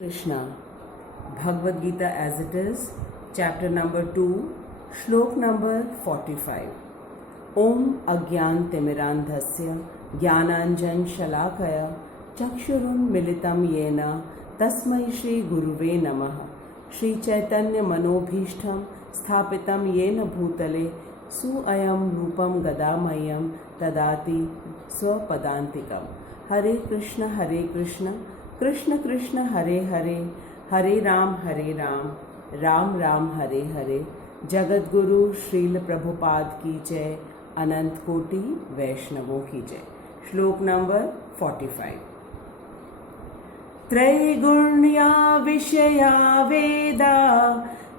Krishna, Bhagavad Gita as it is, chapter number 2, shlok number 45. Om Agyan Timirandhasya Jnananjan Shalakaya Chakshurun Militam Yena Tasmai Shri Guruve Namaha Shri Chaitanya Manobhishtham Sthapitam Yena Bhutale Suayam Rupam Gadamayam Tadati Swapadantikam. Hare Krishna Krishna Krishna Hare Hare Hare Ram Ram Ram Hare Hare. Jagat Guru Srila Prabhupada की जय, अनंत कोटि वैष्णवों की जय। श्लोक number 45। त्रैगुण्या विषया वेदा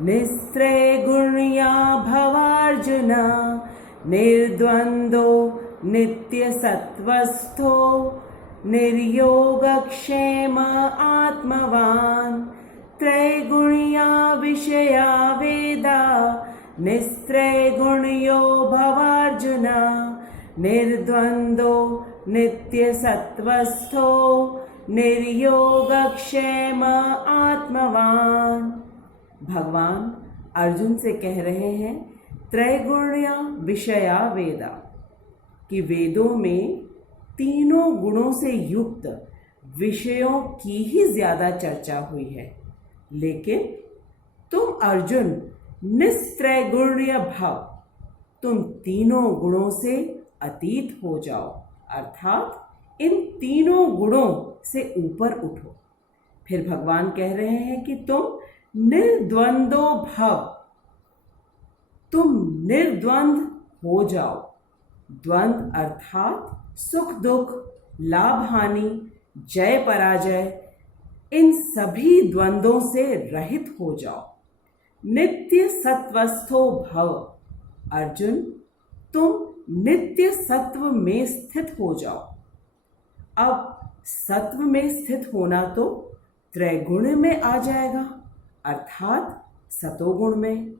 निस्त्रैगुण्या भवार्जुन निर्द्वंदो नित्य सत्वस्थो निर्योगक्षेम आत्मवान्। त्रैगुण्या विषया वेदा निस्त्रैगुण्यो भवार्जुन निर्द्वंदो नित्य सत्वस्थो निर्योगक्षेम आत्मवान्। भगवान अर्जुन से कह रहे हैं त्रैगुण्या विषया वेदा कि वेदों में तीनों गुणों से युक्त विषयों की ही ज्यादा चर्चा हुई है, लेकिन तुम अर्जुन निस्त्रैगुण्य भव, तुम तीनों गुणों से अतीत हो जाओ, अर्थात इन तीनों गुणों से ऊपर उठो। फिर भगवान कह रहे हैं कि तुम निर्द्वंदो भव, तुम निर्द्वंद हो जाओ। द्वंद अर्थात सुख दुख, लाभ हानि, जय पराजय, इन सभी द्वंद्वों से रहित हो जाओ। नित्य सत्वस्थो भव, अर्जुन तुम नित्य सत्व में स्थित हो जाओ। अब सत्व में स्थित होना तो त्रैगुण में आ जाएगा, अर्थात सतोगुण में,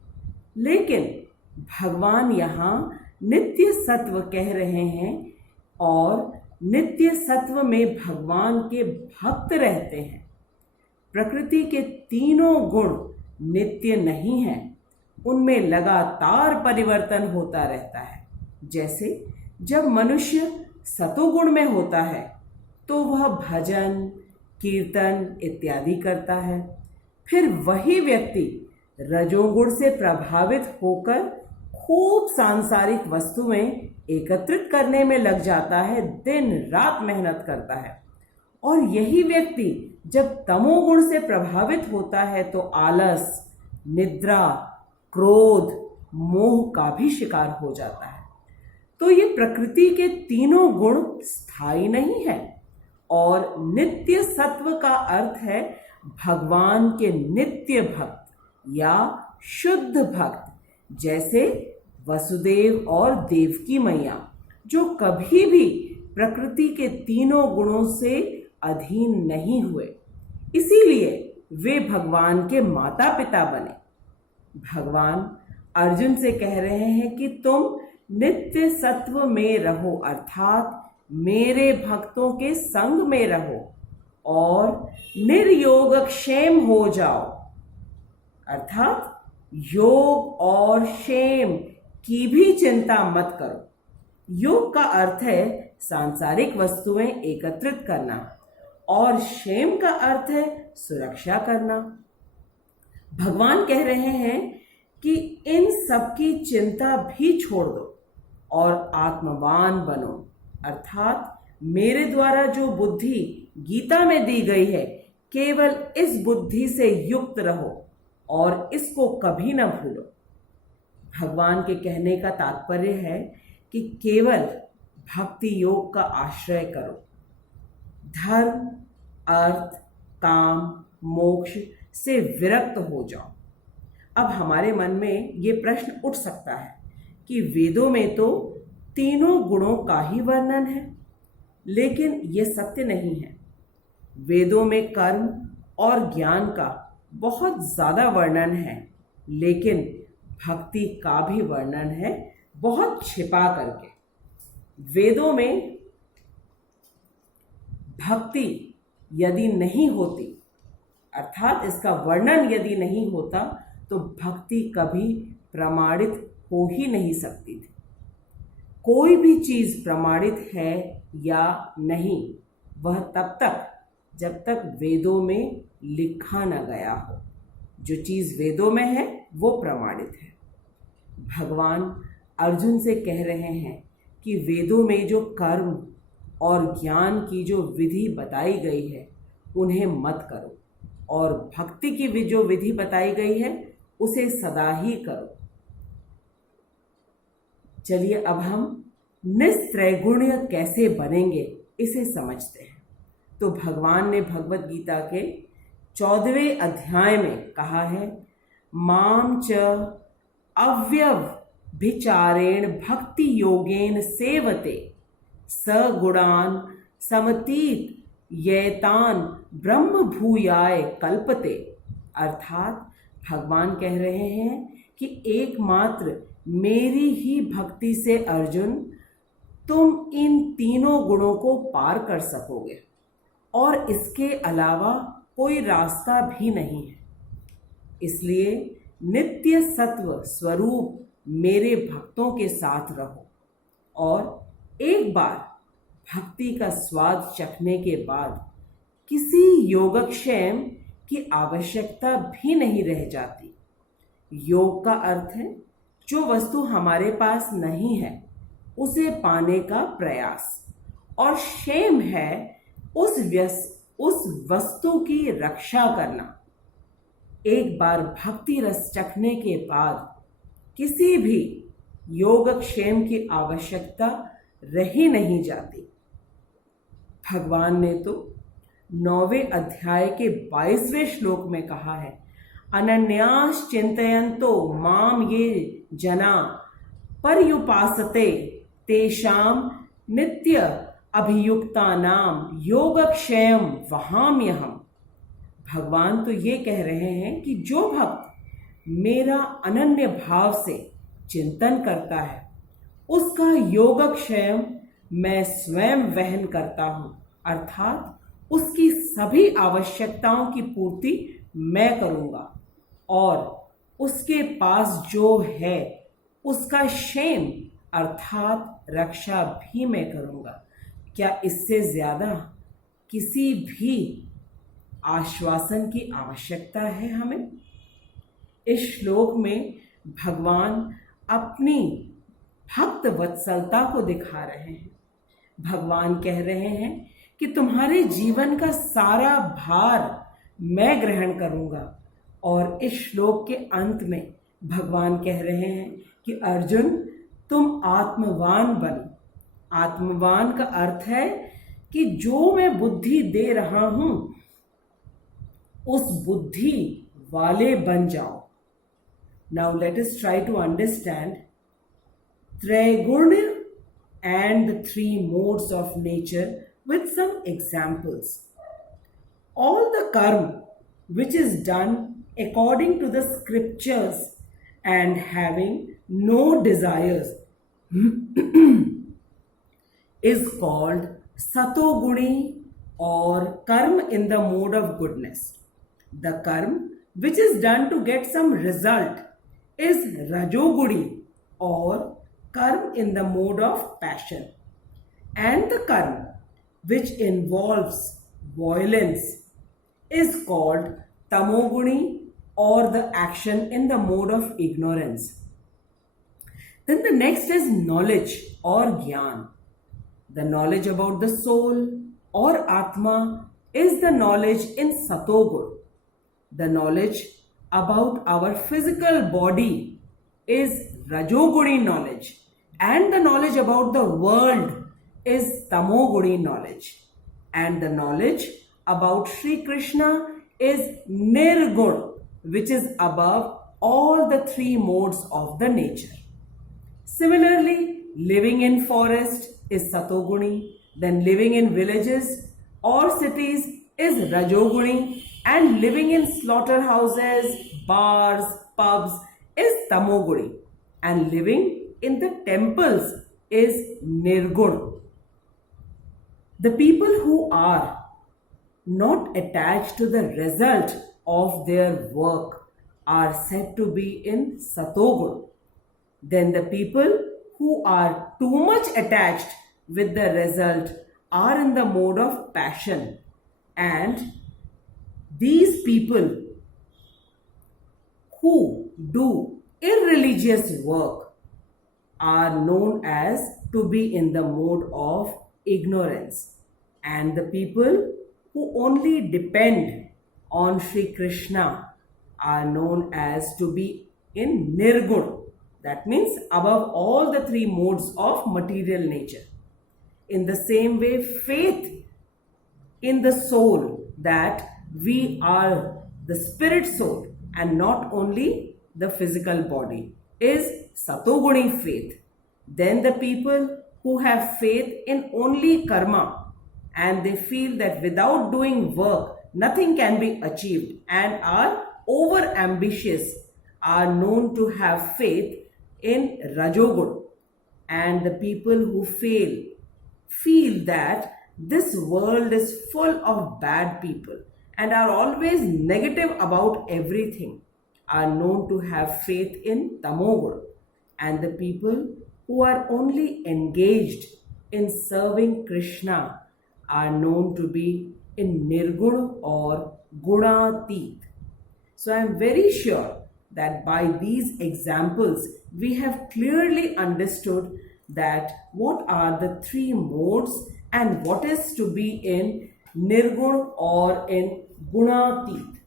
लेकिन भगवान यहाँ नित्य सत्व कह रहे हैं और नित्य सत्व में भगवान के भक्त रहते हैं। प्रकृति के तीनों गुण नित्य नहीं हैं, उनमें लगातार परिवर्तन होता रहता है। जैसे जब मनुष्य सतोगुण में होता है तो वह भजन कीर्तन इत्यादि करता है, फिर वही व्यक्ति रजोगुण से प्रभावित होकर खूब सांसारिक वस्तुएं एकत्रित करने में लग जाता है, दिन रात मेहनत करता है। और यही व्यक्ति जब तमोगुण से प्रभावित होता है तो आलस, निद्रा, क्रोध, मोह का भी शिकार हो जाता है। तो ये प्रकृति के तीनों गुण स्थायी नहीं है, और नित्य सत्व का अर्थ है भगवान के नित्य भक्त या शुद्ध भक्त, जैसे वसुदेव और देवकी मैया, जो कभी भी प्रकृति के तीनों गुणों से अधीन नहीं हुए, इसीलिए वे भगवान के माता पिता बने। भगवान अर्जुन से कह रहे हैं कि तुम नित्य सत्व में रहो, अर्थात मेरे भक्तों के संग में रहो और निर्योगक्षेम हो जाओ, अर्थात योग और क्षेम की भी चिंता मत करो। योग का अर्थ है सांसारिक वस्तुएं एकत्रित करना और क्षेम का अर्थ है सुरक्षा करना। भगवान कह रहे हैं कि इन सब की चिंता भी छोड़ दो और आत्मवान बनो, अर्थात मेरे द्वारा जो बुद्धि गीता में दी गई है, केवल इस बुद्धि से युक्त रहो और इसको कभी न भूलो। भगवान के कहने का तात्पर्य है कि केवल भक्ति योग का आश्रय करो। धर्म अर्थ काम मोक्ष से विरक्त हो जाओ। अब हमारे मन में ये प्रश्न उठ सकता है कि वेदों में तो तीनों गुणों का ही वर्णन है, लेकिन ये सत्य नहीं है। वेदों में कर्म और ज्ञान का बहुत ज्यादा वर्णन है, लेकिन भक्ति का भी वर्णन है बहुत छिपा करके। वेदों में भक्ति यदि नहीं होती, अर्थात इसका वर्णन यदि नहीं होता तो भक्ति कभी प्रमाणित हो ही नहीं सकती थी। कोई भी चीज प्रमाणित है या नहीं, वह तब तक जब तक वेदों में लिखा न गया हो। जो चीज वेदों में है वो प्रमाणित है। भगवान अर्जुन से कह रहे हैं कि वेदों में जो कर्म और ज्ञान की जो विधि बताई गई है उन्हें मत करो, और भक्ति की जो विधि बताई गई है उसे सदा ही करो। चलिए अब हम निस्त्रैगुण्य कैसे बनेंगे इसे समझते हैं। तो भगवान ने भगवत गीता के 14वें अध्याय में कहा है, माम च अव्यभिचारेण भक्ति योगेन सेवते सगुणान समतीत येतान ब्रह्म भूयाय कल्पते। अर्थात भगवान कह रहे हैं कि एकमात्र मेरी ही भक्ति से अर्जुन तुम इन तीनों गुणों को पार कर सकोगे, और इसके अलावा कोई रास्ता भी नहीं है। इसलिए नित्य सत्व स्वरूप मेरे भक्तों के साथ रहो, और एक बार भक्ति का स्वाद चखने के बाद किसी योगक्षेम की आवश्यकता भी नहीं रह जाती। योग का अर्थ है जो वस्तु हमारे पास नहीं है उसे पाने का प्रयास, और क्षेम है उस वस्तु की रक्षा करना। एक बार भक्ति रस चखने के बाद किसी भी योगक्षेम की आवश्यकता रही नहीं जाती। भगवान ने तो 9वें अध्याय के 22वें श्लोक में कहा है, अनन्यास चिंतयन्तो माम ये जना पर्युपासते तेषाम नित्य अभियुक्तानाम योगक्षेम वहाम्यहम्। भगवान तो ये कह रहे हैं कि जो भक्त मेरा अनन्य भाव से चिंतन करता है उसका योगक्षेम मैं स्वयं वहन करता हूँ, अर्थात उसकी सभी आवश्यकताओं की पूर्ति मैं करूँगा, और उसके पास जो है उसका क्षेम अर्थात रक्षा भी मैं करूँगा। क्या इससे ज़्यादा किसी भी आश्वासन की आवश्यकता है हमें? इस श्लोक में भगवान अपनी भक्त वत्सलता को दिखा रहे हैं। भगवान कह रहे हैं कि तुम्हारे जीवन का सारा भार मैं ग्रहण करूंगा, और इस श्लोक के अंत में भगवान कह रहे हैं कि अर्जुन तुम आत्मवान बनो। आत्मवान का अर्थ है कि जो मैं बुद्धि दे रहा हूं उस बुद्धि वाले बन जाओ। Now let us try to understand Traigurnya and the three modes of nature with some examples. All the karma which is done according to the scriptures and having no desires is called satoguni, or karma in the mode of goodness. The karma which is done to get some result is rajoguni, or karma in the mode of passion. And the karma which involves violence is called tamoguni, or the action in the mode of ignorance. Then the next is knowledge or jnana. The knowledge about the soul or atma is the knowledge in satogun. The knowledge about our physical body is rajoguni knowledge, and the knowledge about the world is tamoguni knowledge, and the knowledge about Sri Krishna is nirgun, which is above all the three modes of the nature. Similarly, living in forest is satoguni, then living in villages or cities is rajoguni, and living in slaughterhouses, bars, pubs is tamoguni, and living in the temples is nirgun. The people who are not attached to the result of their work, are said to be in Satogun. Then the people who are too much attached with the result are in the mode of passion. And these people who do irreligious work are known as to be in the mode of ignorance. And the people who only depend on Sri Krishna are known as to be in Nirgun. That means above all the three modes of material nature. In the same way, faith in the soul, that we are the spirit soul and not only the physical body, is Satoguni faith. Then the people who have faith in only karma and they feel that without doing work nothing can be achieved and are over ambitious are known to have faith in Rajogun. And the people who feel that this world is full of bad people and are always negative about everything are known to have faith in Tamogun. And the people who are only engaged in serving Krishna are known to be in Nirgun or Gunatit. So I am very sure that by these examples we have clearly understood that what are the three modes and what is to be in Nirgun or in Gunatit.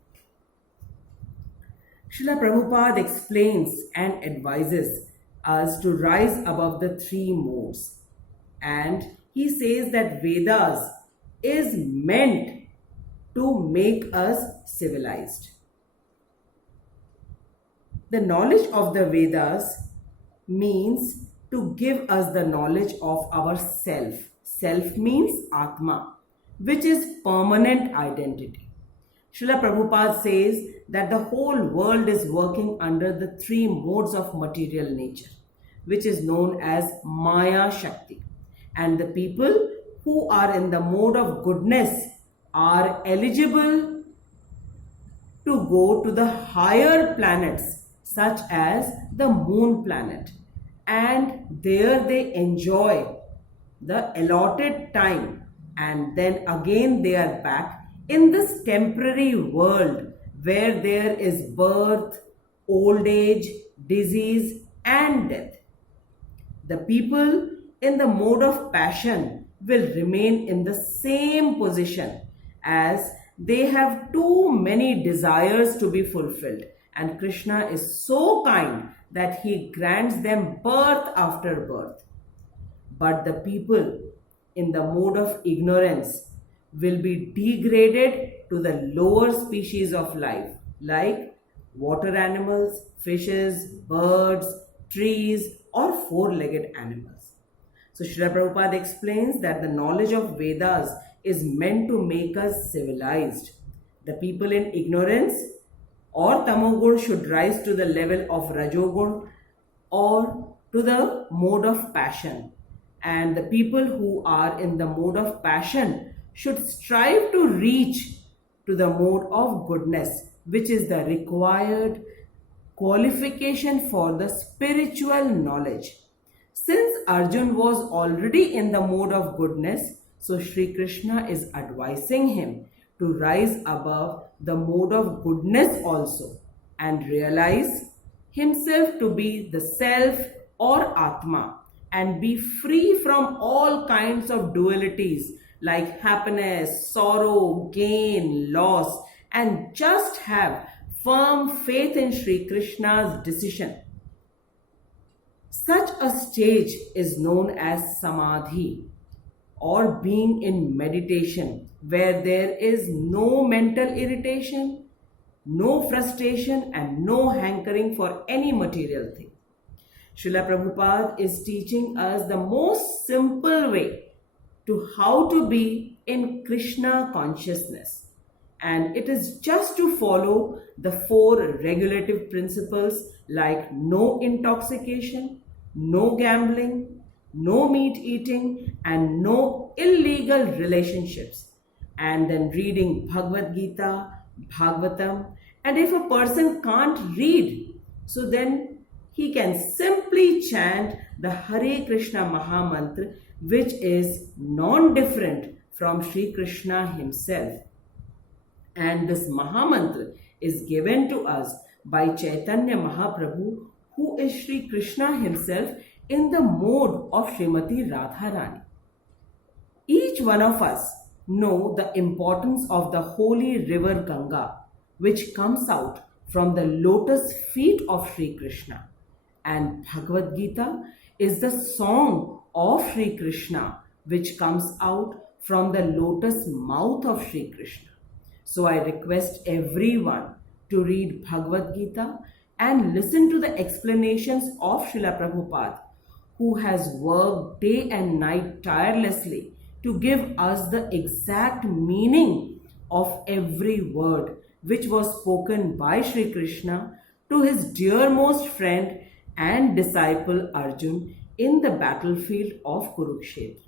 Srila Prabhupada explains and advises us to rise above the three modes. And he says that Vedas is meant to make us civilized. The knowledge of the Vedas means to give us the knowledge of our self. Self means Atma, which is permanent identity. Srila Prabhupada says that the whole world is working under the three modes of material nature, which is known as Maya Shakti. And the people who are in the mode of goodness are eligible to go to the higher planets, such as the moon planet. And there they enjoy the allotted time, and then again they are back in this temporary world where there is birth, old age, disease and death. The people in the mode of passion will remain in the same position as they have too many desires to be fulfilled, and Krishna is so kind that he grants them birth after birth. But the people in the mode of ignorance will be degraded to the lower species of life like water animals, fishes, birds, trees or four-legged animals. So Srila Prabhupada explains that the knowledge of Vedas is meant to make us civilized. The people in ignorance or Tamogun should rise to the level of Rajogun or to the mode of passion. And the people who are in the mode of passion should strive to reach to the mode of goodness, which is the required qualification for the spiritual knowledge. Since Arjun was already in the mode of goodness, so Sri Krishna is advising him to rise above the mode of goodness also and realize himself to be the self or Atma and be free from all kinds of dualities like happiness, sorrow, gain, loss, and just have firm faith in Sri Krishna's decision. Such a stage is known as Samadhi or being in meditation, where there is no mental irritation, no frustration and no hankering for any material thing. Srila Prabhupada is teaching us the most simple way to how to be in Krishna consciousness. And it is just to follow the four regulative principles like no intoxication, no gambling, no meat eating, and no illegal relationships. and then reading Bhagavad Gita, Bhagavatam. And if a person can't read, so then he can simply chant the Hare Krishna Mahamantra, which is non-different from Sri Krishna himself. And this Mahamantra is given to us by Chaitanya Mahaprabhu, who is Sri Krishna himself in the mode of Srimati Radharani. Each one of us know the importance of the holy river Ganga, which comes out from the lotus feet of Sri Krishna. And Bhagavad Gita is the song of Sri Krishna, which comes out from the lotus mouth of Sri Krishna. So I request everyone to read Bhagavad Gita and listen to the explanations of Srila Prabhupada, who has worked day and night tirelessly to give us the exact meaning of every word which was spoken by Sri Krishna to his dearmost friend and disciple Arjun in the battlefield of Kurukshetra.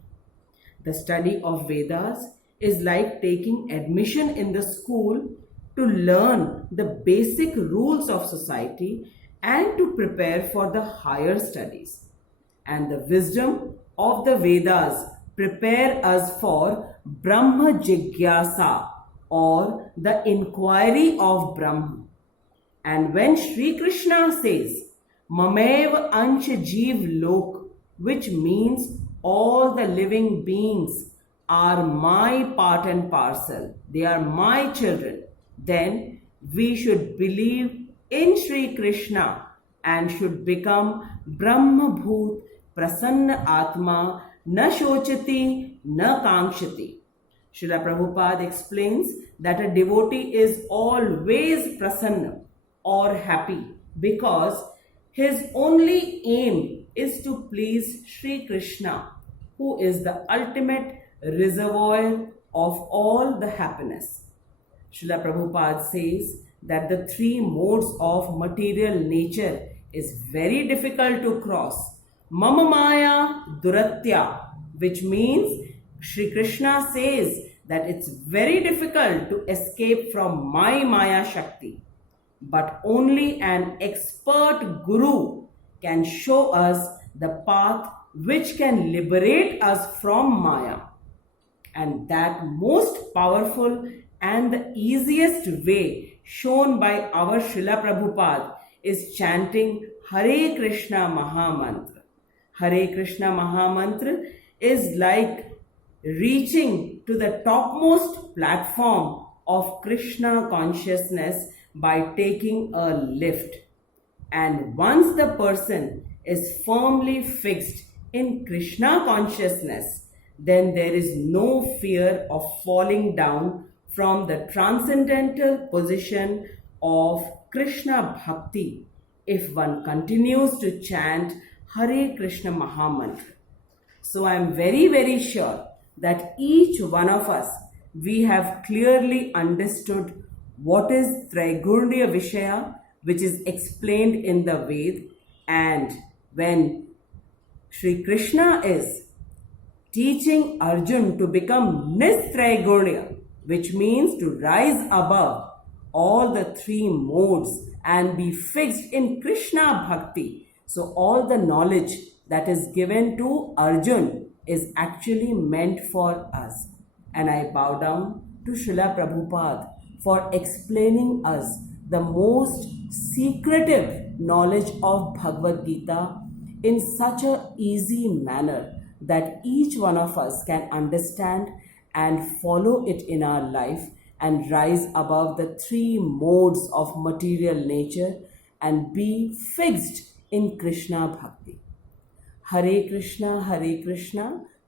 The study of Vedas is like taking admission in the school to learn the basic rules of society and to prepare for the higher studies. And the wisdom of the Vedas prepare us for Brahma Jigyasa, or the inquiry of Brahma. And when Sri Krishna says, Mamev Ansha Jeev Lok, which means all the living beings are my part and parcel, they are my children, then we should believe in Sri Krishna and should become Brahma Bhoot Prasanna Atma Na Shochati Na Kankshati. Srila Prabhupada explains that a devotee is always prasanna or happy because his only aim is to please Sri Krishna, who is the ultimate reservoir of all the happiness. Srila Prabhupada says that the three modes of material nature is very difficult to cross. Mama Maya Duratya, which means Sri Krishna says that it's very difficult to escape from my Maya Shakti. But only an expert guru can show us the path which can liberate us from Maya. And that most powerful and the easiest way shown by our Srila Prabhupada is chanting Hare Krishna Mahamantra. Hare Krishna Mahamantra is like reaching to the topmost platform of Krishna consciousness by taking a lift. And once the person is firmly fixed in Krishna consciousness, then there is no fear of falling down from the transcendental position of Krishna Bhakti if one continues to chant Hare Krishna Mahamantra. So I am very, very sure that each one of us, we have clearly understood what is Traigurniya Vishaya, which is explained in the Ved. And when Sri Krishna is teaching Arjun to become Nistraigurniya, which means to rise above all the three modes and be fixed in Krishna Bhakti. So all the knowledge that is given to Arjun is actually meant for us. And I bow down to Srila Prabhupada for explaining us the most secretive knowledge of Bhagavad Gita in such a easy manner that each one of us can understand and follow it in our life and rise above the three modes of material nature and be fixed in Krishna Bhakti. Hare Krishna,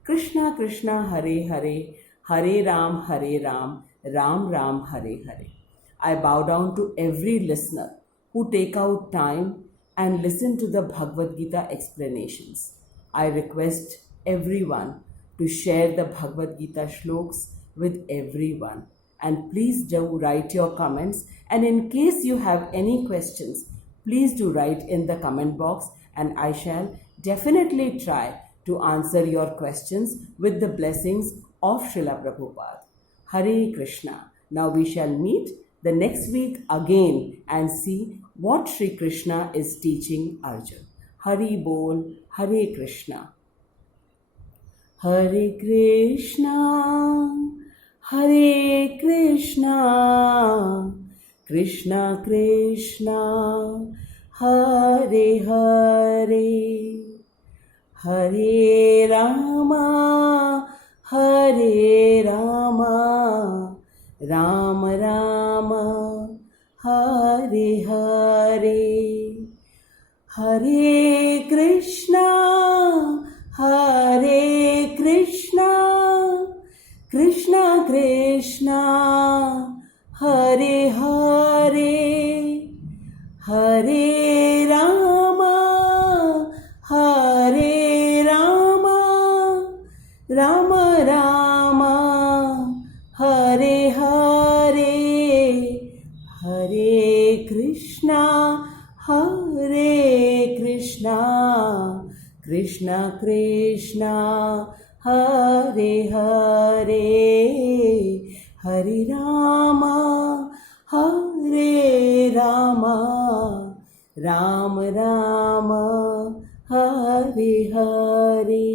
Krishna Krishna, Hare Hare, Hare Ram, Ram Ram, Hare Hare. I bow down to every listener who take out time and listen to the Bhagavad Gita explanations. I request everyone to share the Bhagavad Gita shloks with everyone. And please do write your comments. And in case you have any questions, please do write in the comment box and I shall definitely try to answer your questions with the blessings of Srila Prabhupada. Hare Krishna. Now we shall meet the next week again and see what Sri Krishna is teaching Arjun. Hari Bol, Hare Krishna. Hare Krishna, Hare Krishna, Krishna Krishna, Hare Hare, Hare Rama, Hare Rama, Rama Rama, Hare Hare, Hare Krishna, Hare Krishna, Krishna Krishna, Hare Hare, Hare Rama, Hare Rama, Rama Rama, Hare Hare, Hare Krishna, Hare Krishna, Krishna Krishna, Hare Hare, Hare Rama, Hare Rama, Rama Rama, Hare Hare.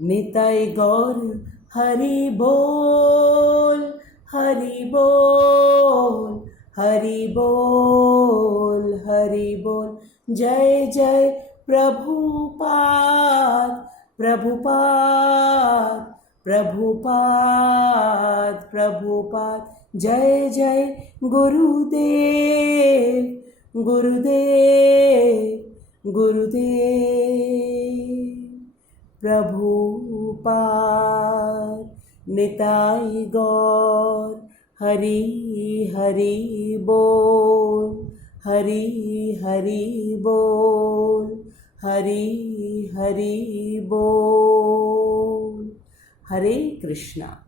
Nitai Gaur, Hari Bol, Hari Bol, Hari Bol, Hari Bol. Jai Jai Prabhupada, Prabhupada, Prabhupada, Prabhupada. Jai Jai Gurudev, Gurudev, Gurudev. Prabhupada, Nitai Gaur, Hari Hari Bol, Hari Hari Bol, Hari Hari Bol. Hare Krishna.